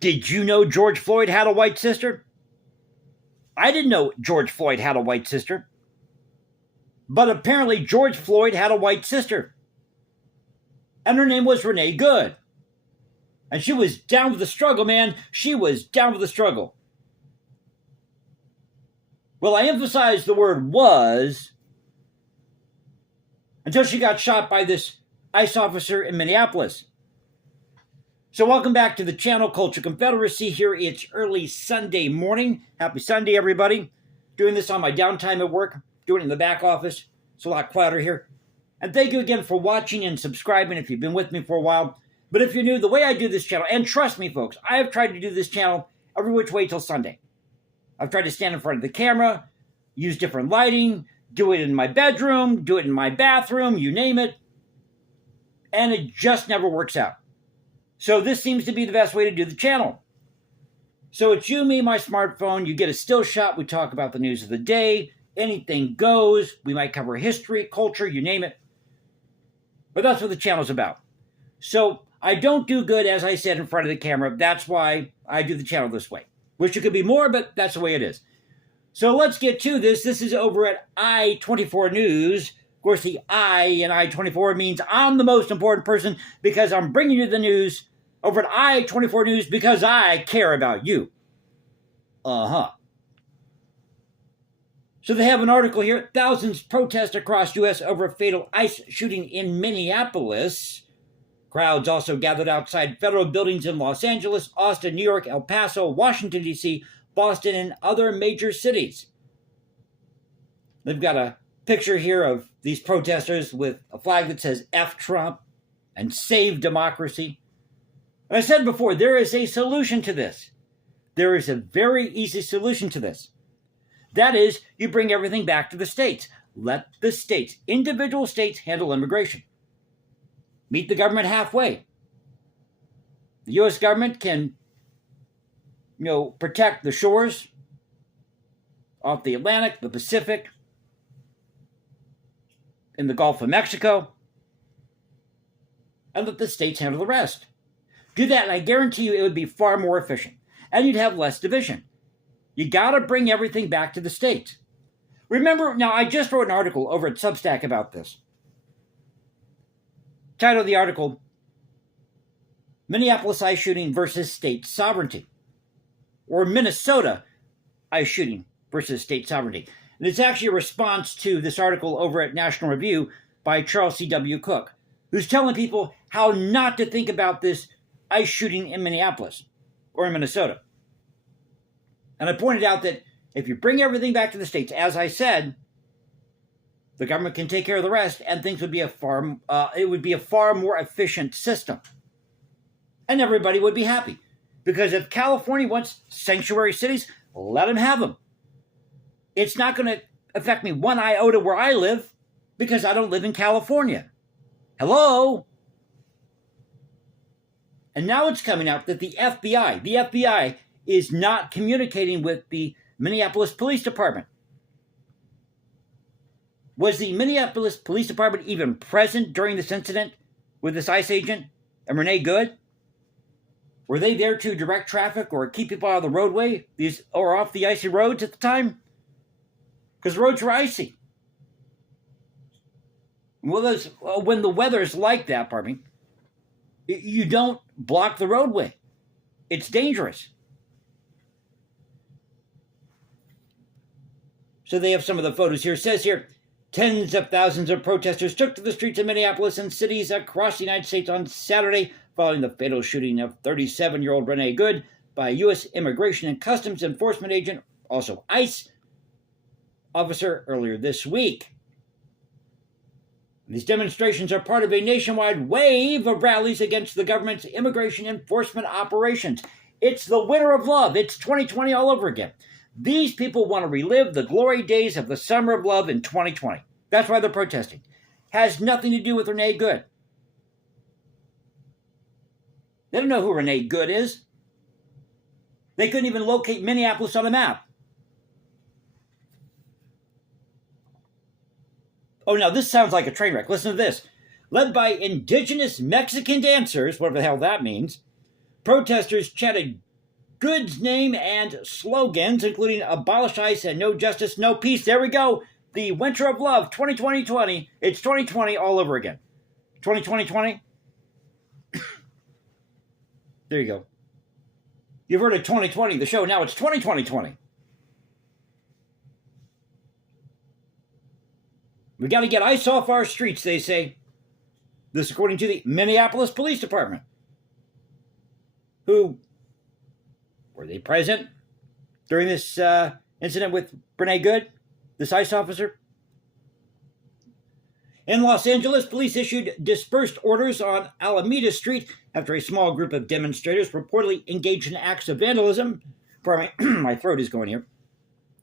Did you know George Floyd had a white sister? I didn't know George Floyd had a white sister. But apparently George Floyd had a white sister. And her name was Renee Good. And she was down with the struggle, man. She was down with the struggle. Well, I emphasize the word was until she got shot by this ICE officer in Minneapolis. So welcome back to the channel, Culture Confederacy. Here it's early Sunday morning. Happy Sunday, everybody. Doing this on my downtime at work. Doing it in the back office. It's a lot quieter here. And thank you again for watching and subscribing if you've been with me for a while. But if you're new, the way I do this channel, and trust me, folks, I have tried to do this channel every which way till Sunday. I've tried to stand in front of the camera, use different lighting, do it in my bedroom, do it in my bathroom, you name it. And it just never works out. So this seems to be the best way to do the channel. So it's you, me, my smartphone. You get a still shot. We talk about the news of the day. Anything goes. We might cover history, culture, you name it. But that's what the channel's about. So I don't do good, as I said, in front of the camera. That's why I do the channel this way. Wish it could be more, but that's the way it is. So let's get to this. This is over at I-24 News. Of course, the I in I-24 means I'm the most important person because I'm bringing you the news over at I-24 News because I care about you. Uh-huh. So they have an article here. Thousands protest across U.S. over a fatal ICE shooting in Minneapolis. Crowds also gathered outside federal buildings in Los Angeles, Austin, New York, El Paso, Washington, D.C., Boston, and other major cities. They've got a picture here of these protesters with a flag that says F Trump and Save Democracy. And I said before, there is a solution to this. There is a very easy solution to this. That is, you bring everything back to the states. Let the states, individual states, handle immigration. Meet the government halfway. The U.S. government can, protect the shores off the Atlantic, the Pacific, in the Gulf of Mexico, and let the states handle the rest. Do that, and I guarantee you it would be far more efficient, and you'd have less division. You got to bring everything back to the states. Remember, now I just wrote an article over at Substack about this. Title of the article, Minneapolis ICE shooting versus state sovereignty. Or Minnesota ICE shooting versus state sovereignty. And it's actually a response to this article over at National Review by Charles C.W. Cook, who's telling people how not to think about this ICE shooting in Minneapolis or in Minnesota. And I pointed out that if you bring everything back to the states, as I said, the government can take care of the rest, and things would be a far more efficient system, and everybody would be happy. Because if California wants sanctuary cities, let them have them. It's not going to affect me one iota where I live because I don't live in California. Hello? And now it's coming out that the FBI is not communicating with the Minneapolis Police Department. Was the Minneapolis Police Department even present during this incident with this ICE agent and Renee Good? Were they there to direct traffic or keep people out of the roadway or off the icy roads at the time? Because roads were icy. When the weather's like that, you don't block the roadway. It's dangerous. So they have some of the photos here. It says here, tens of thousands of protesters took to the streets of Minneapolis and cities across the United States on Saturday following the fatal shooting of 37-year-old Renee Good by a U.S. Immigration and Customs Enforcement agent, also ICE, officer earlier this week. These demonstrations are part of a nationwide wave of rallies against the government's immigration enforcement operations. It's the winter of love. It's 2020 all over again. These people want to relive the glory days of the summer of love in 2020. That's why they're protesting. Has nothing to do with Renee Good. They don't know who Renee Good is. They couldn't even locate Minneapolis on a map. Oh, now this sounds like a train wreck. Listen to this. Led by indigenous Mexican dancers, whatever the hell that means, protesters chanted Good's name and slogans, including abolish ICE and no justice, no peace. There we go. The winter of love, 2020. It's 2020 all over again. 2020. There you go. You've heard of 2020, the show. Now it's 2020. We got to get ICE off our streets, they say. This according to the Minneapolis Police Department. Who, were they present during this incident with Brene Good, this ICE officer? In Los Angeles, police issued dispersed orders on Alameda Street after a small group of demonstrators reportedly engaged in acts of vandalism. My throat is going here.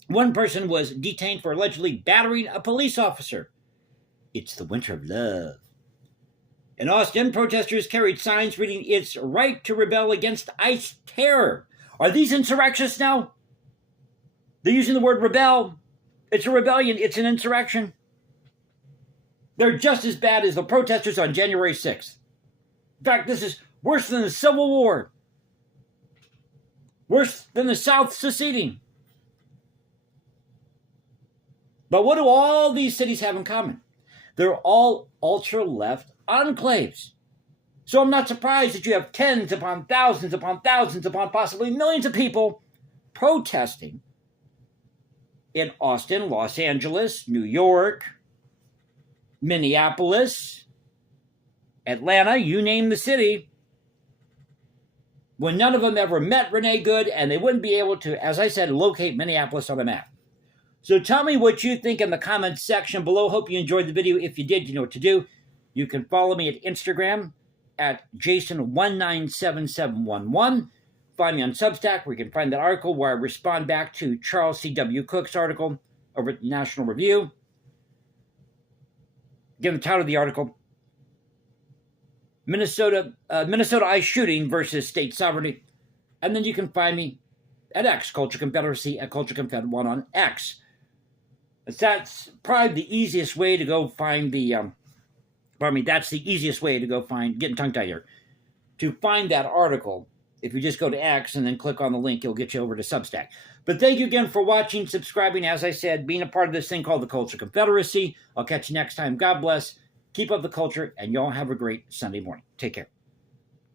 One person was detained for allegedly battering a police officer. It's the winter of love. In Austin, protesters carried signs reading, "It's right to rebel against ICE terror." Are these insurrectionists now? They're using the word rebel. It's a rebellion. It's an insurrection. They're just as bad as the protesters on January 6th. In fact, this is worse than the Civil War. Worse than the South seceding. But what do all these cities have in common? They're all ultra-left enclaves. So I'm not surprised that you have tens upon thousands upon possibly millions of people protesting in Austin, Los Angeles, New York, Minneapolis, Atlanta, you name the city, when none of them ever met Renee Good, and they wouldn't be able to, as I said, locate Minneapolis on the map. So tell me what you think in the comments section below. Hope you enjoyed the video. If you did, you know what to do. You can follow me at Instagram at Jason197711. Find me on Substack, where you can find that article where I respond back to Charles C.W. Cook's article over at National Review. Again, the title of the article, Minnesota ICE shooting versus state sovereignty. And then you can find me at X, Culture Confederacy, at Culture Confed1 on X. That's probably the easiest way to go find the, that's the easiest way to go find, getting tongue-tied here, to find that article. If you just go to X and then click on the link, it'll get you over to Substack. But thank you again for watching, subscribing, as I said, being a part of this thing called the Culture Confederacy. I'll catch you next time. God bless. Keep up the culture, and y'all have a great Sunday morning. Take care.